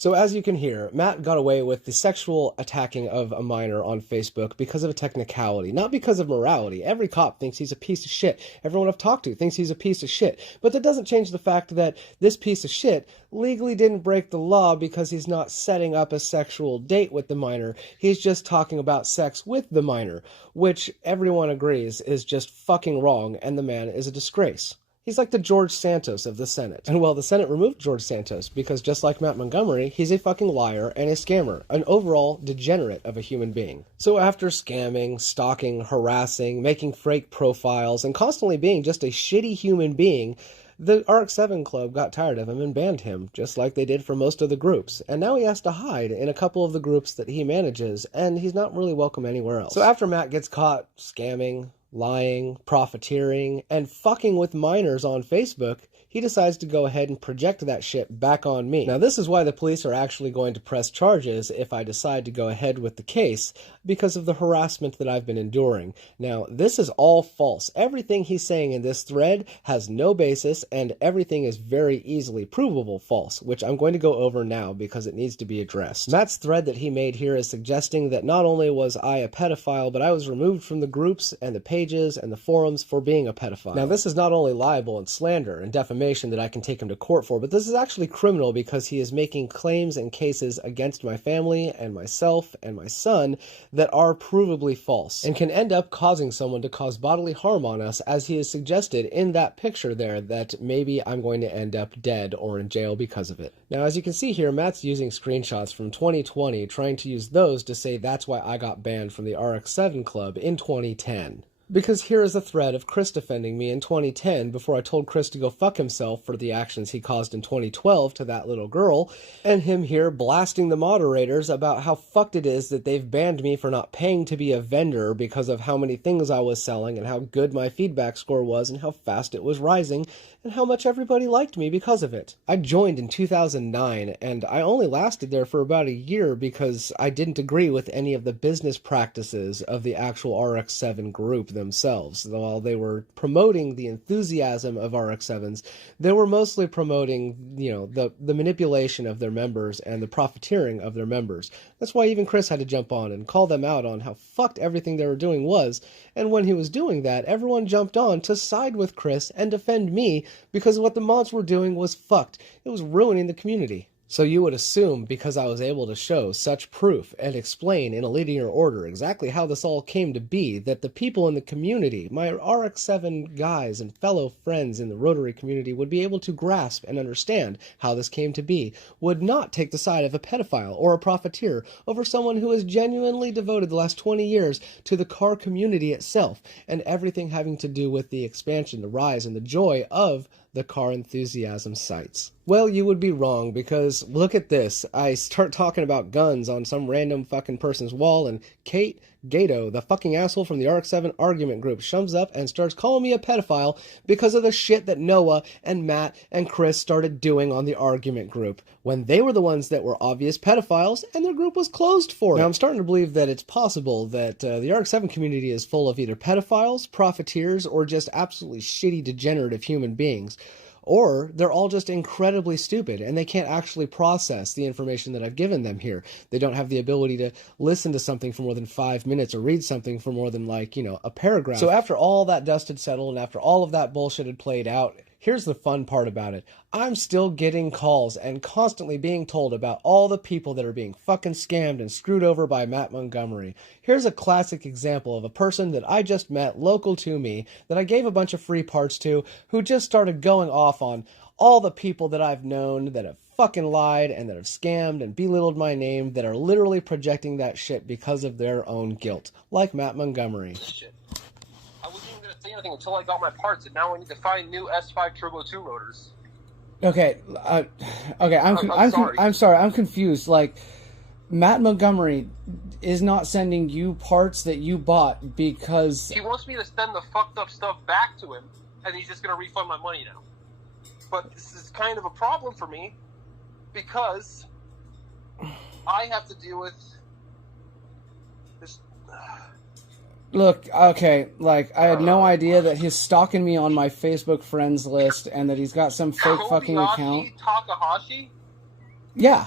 So as you can hear, Matt got away with the sexual attacking of a minor on Facebook because of a technicality, not because of morality. Every cop thinks he's a piece of shit. Everyone I've talked to thinks he's a piece of shit. But that doesn't change the fact that this piece of shit legally didn't break the law because he's not setting up a sexual date with the minor. He's just talking about sex with the minor, which everyone agrees is just fucking wrong, and the man is a disgrace. He's like the George Santos of the Senate. And well, the Senate removed George Santos because just like Matt Montgomery, he's a fucking liar and a scammer, an overall degenerate of a human being. So after scamming, stalking, harassing, making fake profiles, and constantly being just a shitty human being, the Rx7 club got tired of him and banned him, just like they did for most of the groups. And now he has to hide in a couple of the groups that he manages, and he's not really welcome anywhere else. So after Matt gets caught scamming, lying, profiteering, and fucking with minors on Facebook, he decides to go ahead and project that shit back on me. Now, this is why the police are actually going to press charges if I decide to go ahead with the case, because of the harassment that I've been enduring. Now, this is all false. Everything he's saying in this thread has no basis, and everything is very easily provable false, which I'm going to go over now because it needs to be addressed. Matt's thread that he made here is suggesting that not only was I a pedophile, but I was removed from the groups and the pages and the forums for being a pedophile. Now, this is not only libel and slander and defamation that I can take him to court for, but this is actually criminal because he is making claims and cases against my family and myself and my son that are provably false and can end up causing someone to cause bodily harm on us, as he has suggested in that picture there that maybe I'm going to end up dead or in jail because of it. Now, as you can see here, Matt's using screenshots from 2020, trying to use those to say that's why I got banned from the Rx7 club in 2010. Because here is a thread of Chris defending me in 2010 before I told Chris to go fuck himself for the actions he caused in 2012 to that little girl, and him here blasting the moderators about how fucked it is that they've banned me for not paying to be a vendor because of how many things I was selling and how good my feedback score was and how fast it was rising and how much everybody liked me because of it. I joined in 2009 and I only lasted there for about a year because I didn't agree with any of the business practices of the actual Rx7 group themselves. While they were promoting the enthusiasm of Rx7s, they were mostly promoting, the manipulation of their members and the profiteering of their members. That's why even Chris had to jump on and call them out on how fucked everything they were doing was, and when he was doing that, everyone jumped on to side with Chris and defend me because what the mods were doing was fucked. It was ruining the community. So you would assume, because I was able to show such proof and explain in a linear order exactly how this all came to be, that the people in the community, my Rx7 guys and fellow friends in the Rotary community, would be able to grasp and understand how this came to be, would not take the side of a pedophile or a profiteer over someone who has genuinely devoted the last 20 years to the car community itself and everything having to do with the expansion, the rise, and the joy of the car enthusiasm sites. Well, you would be wrong, because look at this. I start talking about guns on some random fucking person's wall, and Kate Gato, the fucking asshole from the Rx7 argument group, shoves up and starts calling me a pedophile because of the shit that Noah and Matt and Chris started doing on the argument group, when they were the ones that were obvious pedophiles and their group was closed for it. Now, I'm starting to believe that it's possible that the Rx7 community is full of either pedophiles, profiteers, or just absolutely shitty, degenerative human beings. Or they're all just incredibly stupid and they can't actually process the information that I've given them here. They don't have the ability to listen to something for more than 5 minutes or read something for more than a paragraph. So after all that dust had settled and after all of that bullshit had played out, here's the fun part about it. I'm still getting calls and constantly being told about all the people that are being fucking scammed and screwed over by Matt Montgomery. Here's a classic example of a person that I just met local to me, that I gave a bunch of free parts to, who just started going off on all the people that I've known that have fucking lied and that have scammed and belittled my name, that are literally projecting that shit because of their own guilt, like Matt Montgomery. Shit. I wasn't even going to say anything until I got my parts, and now I need to find new S5 Turbo 2 rotors. Okay, I'm sorry, I'm confused. Like, Matt Montgomery is not sending you parts that you bought because... He wants me to send the fucked up stuff back to him, and he's just going to refund my money now. But this is kind of a problem for me, because I have to deal with this... Look, okay, like, I had no idea that he's stalking me on my Facebook friends list and that he's got some fake fucking account. Takahashi? Yeah.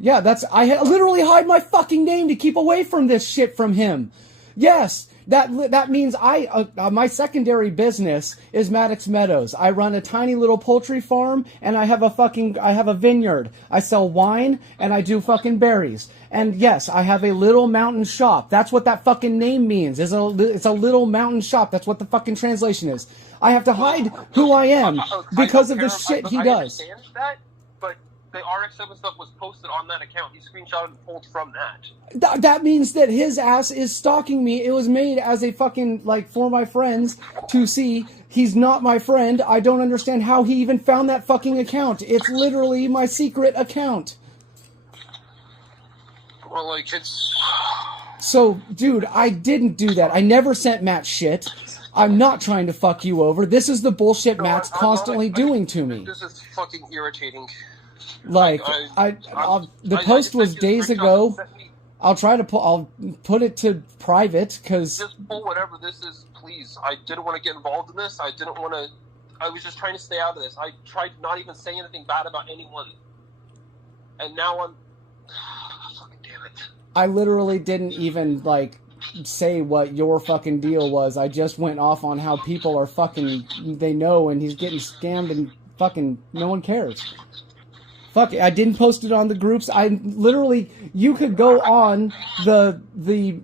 Yeah, I literally hide my fucking name to keep away from this shit from him. Yes, that means my secondary business is Maddox Meadows. I run a tiny little poultry farm, and I have a vineyard. I sell wine, and I do fucking berries. And yes, I have a little mountain shop. That's what that fucking name means. It's a little mountain shop. That's what the fucking translation is. I have to hide who I am because of the shit he does. I understand that, but the Rx7 stuff was posted on that account. He screenshotted and pulled from that. That means that his ass is stalking me. It was made as a fucking, like, for my friends to see. He's not my friend. I don't understand how he even found that fucking account. It's literally my secret account. Well, like, it's... So, dude, I didn't do that. I never sent Matt shit. I'm not trying to fuck you over. This is the bullshit Matt's constantly doing to me. This is fucking irritating. Like, the post was days ago. I'll put it to private, because... Just pull whatever this is, please. I didn't want to get involved in this. I was just trying to stay out of this. I tried not even saying anything bad about anyone. And now I'm... Fucking damn it. I literally didn't even, like, say what your fucking deal was. I just went off on how people are fucking... They know, and he's getting scammed, and fucking no one cares. Fuck it, I didn't post it on the groups. I literally, you could go on the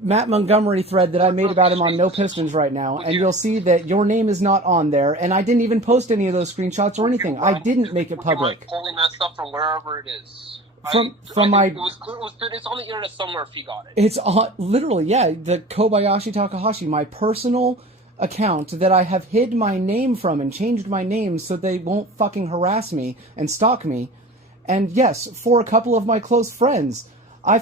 Matt Montgomery thread that I made about him on No Pistons right now, and you'll see that your name is not on there, and I didn't even post any of those screenshots or anything. I didn't make it public. Pulling that stuff from wherever it is. It's on the internet somewhere if he got it. It's on, literally, yeah, the Kobayashi Takahashi, my personal account that I have hid my name from and changed my name so they won't fucking harass me and stalk me. And yes, for a couple of my close friends, I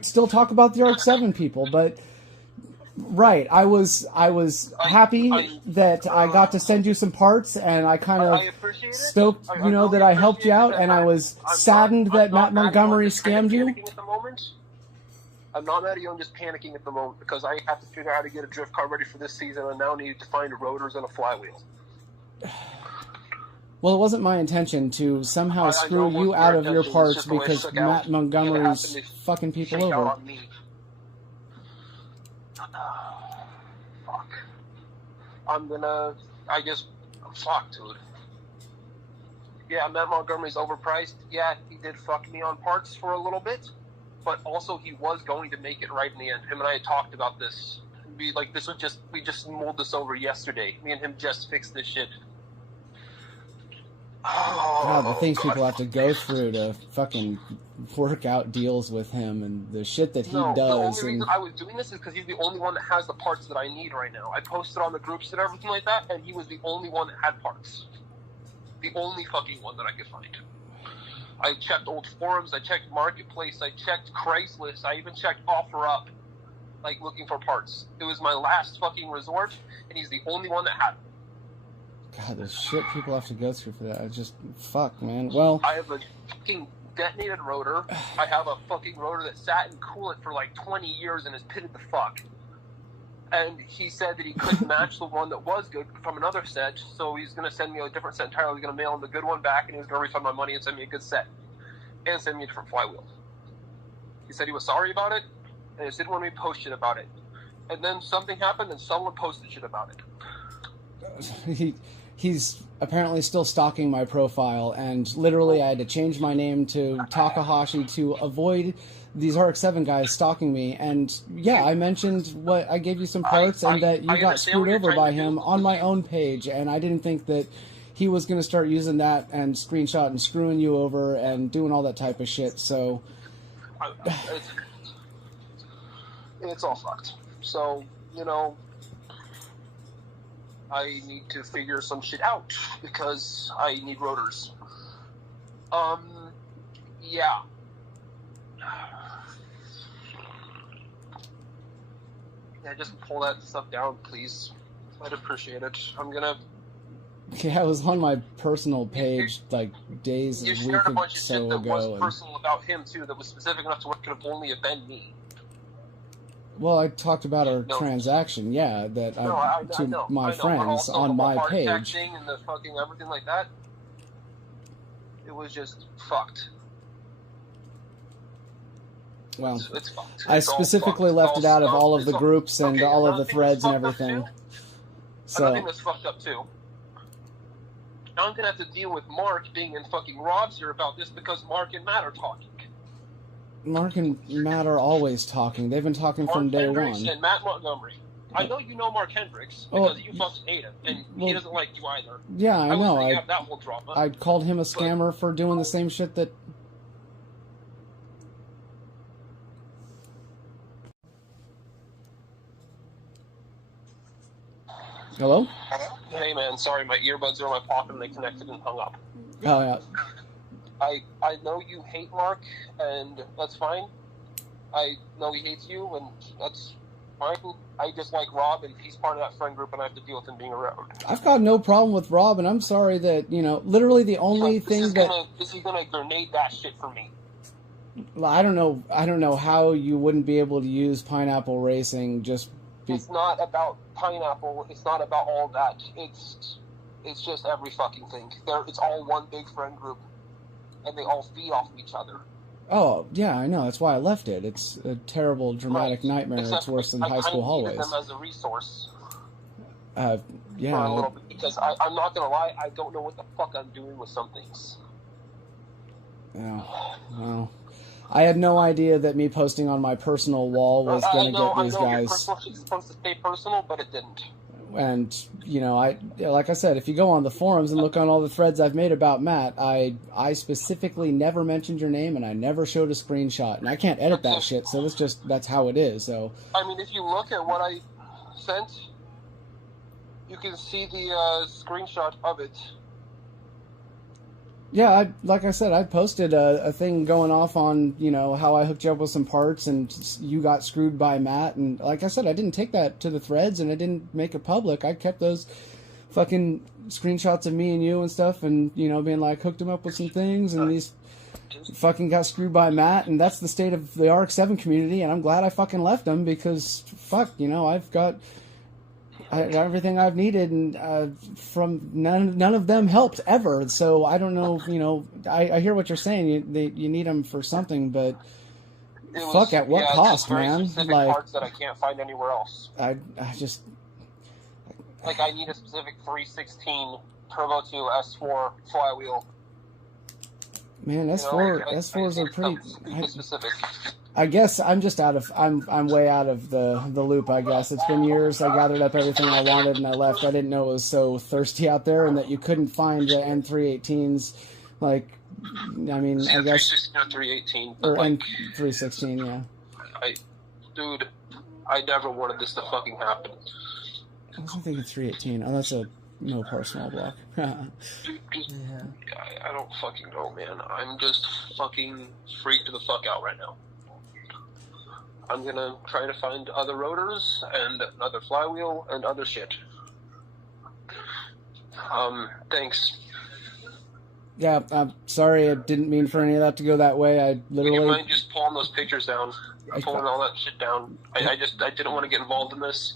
still talk about the Rx7 people, but right, I was happy that I got to send you some parts, and I kind of stoked, that I helped you out, and I was saddened that Matt Montgomery scammed you. I'm not mad at you, I'm just panicking at the moment, because I have to figure out how to get a drift car ready for this season, and now need to find rotors and a flywheel. Well, it wasn't my intention to somehow screw you out of your parts because Matt Montgomery's fucking people over. Fuck. Fuck, dude. Yeah, Matt Montgomery's overpriced. Yeah, he did fuck me on parts for a little bit, but also he was going to make it right in the end. Him and I had talked about this. We just mulled this over yesterday. Me and him just fixed this shit. God, the things people have to go through to fucking work out deals with him and the shit that he does. The only reason I was doing this is because he's the only one that has the parts that I need right now. I posted on the groups and everything like that, and he was the only one that had parts. The only fucking one that I could find. I checked old forums, I checked Marketplace, I checked Craigslist, I even checked OfferUp, like looking for parts. It was my last fucking resort, and he's the only one that had them. God, the shit people have to go through for that. I just, fuck, man. Well, I have a fucking detonated rotor. I have a fucking rotor that sat in coolant for like 20 years and is pitted the fuck. And he said that he couldn't match the one that was good from another set, so he's going to send me a different set entirely. He's going to mail him the good one back, and he was going to refund my money and send me a good set. And send me a different flywheel. He said he was sorry about it, and he just didn't want me to post shit about it. And then something happened, and someone posted shit about it. He's apparently still stalking my profile, and literally I had to change my name to Takahashi to avoid these Rx7 guys stalking me. And yeah, I mentioned what I gave you some parts and that you got screwed over by him on my own page, and I didn't think that he was going to start using that and screenshot and screwing you over and doing all that type of shit. So it's all fucked. So, I need to figure some shit out because I need rotors. Yeah. Yeah, just pull that stuff down, please. I'd appreciate it. Yeah, it was on my personal page like days and weeks You shared a bunch of so shit that ago. was personal about him, too, that was specific enough to what could have only have been me. Well, I talked about our transaction, yeah, that to my friends on my page. Texting and the fucking everything like that. It was just fucked. Well, It's fucked. I It's all specifically fucked. left It's it out of stuff. all of the It's groups and okay, all of another the thing that's threads and fucked up, everything. too. Another thing So, that's fucked up too. Now I'm gonna have to deal with Mark being in fucking Rob's ear about this because Mark and Matt are talking. Mark and Matt are always talking. They've been talking from Mark day Hendricks one. and Matt Montgomery. I know you know Mark Hendricks Oh, because you fucking hate him, and well, he doesn't like you either. Yeah, I know. was have that whole drama. I called him a scammer for doing the same shit that... Hello? Hey man, sorry, my earbuds are in my pocket and they connected and hung up. Oh, yeah. I know you hate Mark, and that's fine. I know he hates you, and that's fine. I just like Rob, and he's part of that friend group, and I have to deal with him being around. I've got no problem with Rob, and I'm sorry that, literally the only This thing is that... gonna grenade that shit for me. I don't know how you wouldn't be able to use Pineapple Racing just... It's not about Pineapple. It's not about all that. It's just every fucking thing. It's all one big friend group, and they all feed off of each other. Oh, yeah, I know. That's why I left it. It's a terrible, dramatic Right. nightmare. Except It's worse than I high school kinda needed hallways. them as a resource Yeah. for a little bit, because I'm not gonna lie, I don't know what the fuck I'm doing with some things. Yeah. Well, I had no idea that me posting on my personal wall was going to get these I know guys. your personal shit's supposed to stay personal, but it didn't. And like I said, if you go on the forums and look on all the threads I've made about Matt, I specifically never mentioned your name and I never showed a screenshot, and I can't edit that shit, so that's how it is. So I mean, if you look at what I sent, you can see the screenshot of it. yeah, like I said, I posted a thing going off on how I hooked you up with some parts and you got screwed by Matt, and like I said, I didn't take that to the threads and I didn't make it public. I kept those fucking screenshots of me and you and stuff, and being like, hooked him up with some things, and these fucking got screwed by Matt, and that's the state of the Rx7 community, and I'm glad I fucking left them because fuck, I've got everything I've needed, and from none of them helped ever. So I don't know. I hear what you're saying. You need them for something, but fuck, at what cost, man? Like parts that I can't find anywhere else. I just like I need a specific 316 Turbo 2 S4 flywheel. Man, S4s are pretty specific. I guess I'm just I'm way out of the loop, I guess. It's been years. I gathered up everything I wanted and I left. I didn't know it was so thirsty out there and that you couldn't find the N318s. Like, I mean, I guess... 316 or 318. Or like, N316, yeah. Dude, I never wanted this to fucking happen. I wasn't thinking 318. Oh, that's a no personal block. I don't fucking know, man. I'm just fucking freaked the fuck out right now. I'm gonna try to find other rotors and another flywheel and other shit. Thanks. Yeah, I'm sorry. I didn't mean for any of that to go that way. I literally... Would you mind just pulling those pictures down? Pulling all that shit down. I didn't want to get involved in this.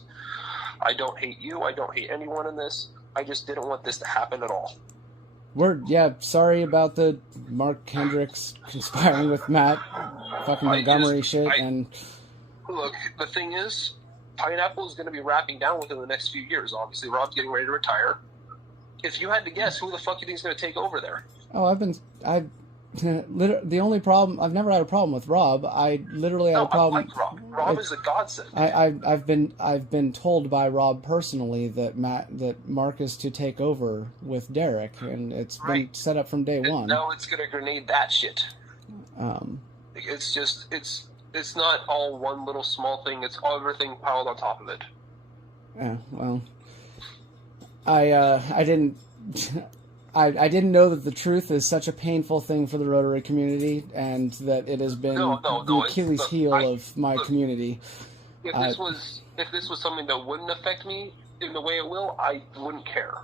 I don't hate you. I don't hate anyone in this. I just didn't want this to happen at all. Sorry about the Mark Hendricks conspiring with Matt, fucking Montgomery shit, and... Look, the thing is, Pineapple is going to be wrapping down within the next few years. Obviously, Rob's getting ready to retire. If you had to guess, who the fuck do you think is going to take over there? Oh, the only problem, I've never had a problem with Rob. I literally had a problem. I like Rob. Rob is a godsend. I've been told by Rob personally that Mark is to take over with Derek, and it's been set up from day one. Now it's going to grenade that shit. It's just it's not all one little small thing. It's everything piled on top of it. Yeah, well, I didn't know that the truth is such a painful thing for the Rotary community, and that it has been the Achilles heel of my community. If this was something that wouldn't affect me in the way it will, I wouldn't care.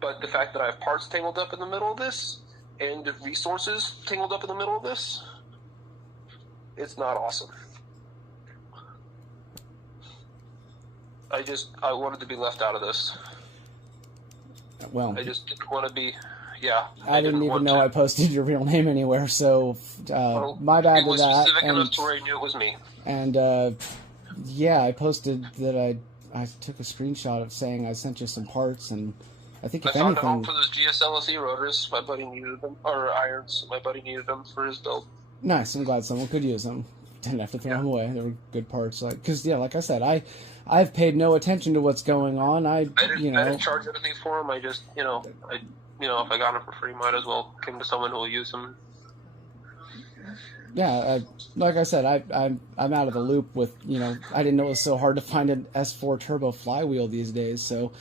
But the fact that I have parts tangled up in the middle of this, and resources tangled up in the middle of this, it's not awesome. I wanted to be left out of this. Well, I just didn't want to be Yeah. I didn't even know I posted your real name anywhere, so my bad It to was that. specific enough to where I knew it was me. And yeah, I posted that I took a screenshot of saying I sent you some parts, and I think if I found anything, a home for those GSLSE rotors. My buddy needed them, or irons. My buddy needed them for his build. nice. I'm glad someone could use them. Didn't have to throw them away. They were good parts. Because like I said, I've paid no attention to what's going on. I didn't charge anything for them. I just, if I got them for free, might as well give them to someone who will use them. Yeah, like I said, I'm out of the loop with, I didn't know it was so hard to find an S4 turbo flywheel these days, so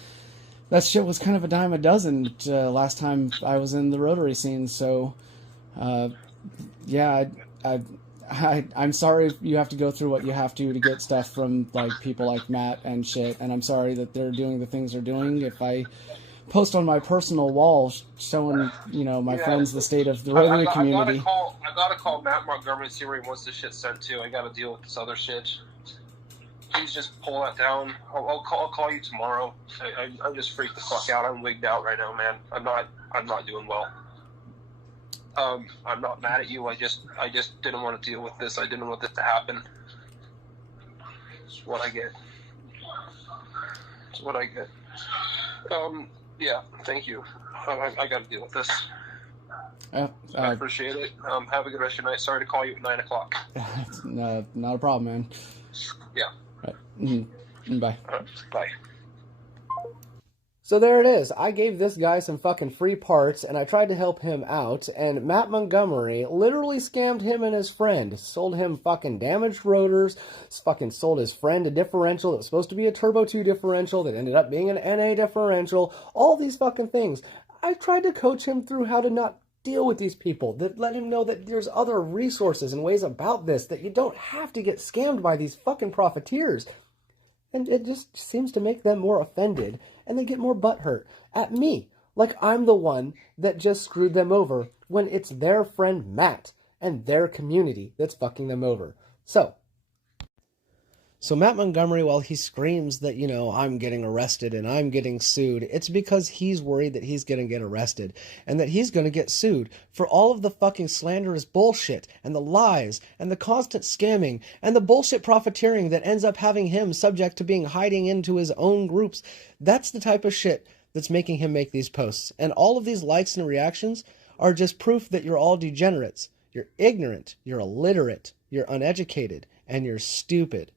that shit was kind of a dime a dozen last time I was in the Rotary scene, so yeah, I'm sorry you have to go through what you have to get stuff from people like Matt and shit, and I'm sorry that they're doing the things they're doing. If I post on my personal wall showing my friends the state of the Rotary community, I gotta call Matt Montgomery and see where he wants this shit sent to. I gotta deal with this other shit. Please just pull that down. I'll call you tomorrow. I'm just freaked the fuck out. I'm wigged out right now, man. I'm not doing well. I'm not mad at you. I just didn't want to deal with this. I didn't want this to happen. It's what I get. It's what I get. Yeah, thank you. I got to deal with this. I appreciate it. Have a good rest of your night. Sorry to call you at 9 o'clock. No, not a problem, man. Yeah. Right. Mm-hmm. Bye. Bye. So there it is. I gave this guy some fucking free parts, and I tried to help him out, and Matt Montgomery literally scammed him and his friend. Sold him fucking damaged rotors, fucking sold his friend a differential that was supposed to be a Turbo 2 differential that ended up being an NA differential. All these fucking things. I tried to coach him through how to not deal with these people, that let him know that there's other resources and ways about this, that you don't have to get scammed by these fucking profiteers. And it just seems to make them more offended, and they get more butthurt at me, like I'm the one that just screwed them over, when it's their friend Matt and their community that's fucking them over. So Matt Montgomery, while he screams that, I'm getting arrested and I'm getting sued, it's because he's worried that he's going to get arrested and that he's going to get sued for all of the fucking slanderous bullshit and the lies and the constant scamming and the bullshit profiteering that ends up having him subject to being hiding into his own groups. That's the type of shit that's making him make these posts. And all of these likes and reactions are just proof that you're all degenerates. You're ignorant, you're illiterate, you're uneducated, and you're stupid.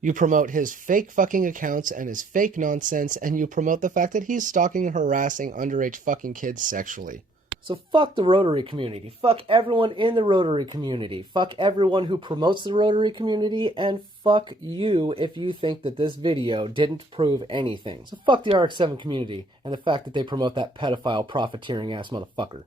You promote his fake fucking accounts and his fake nonsense, and you promote the fact that he's stalking and harassing underage fucking kids sexually. So fuck the Rotary community. Fuck everyone in the Rotary community. Fuck everyone who promotes the Rotary community, and fuck you if you think that this video didn't prove anything. So fuck the Rx7 community and the fact that they promote that pedophile profiteering ass motherfucker.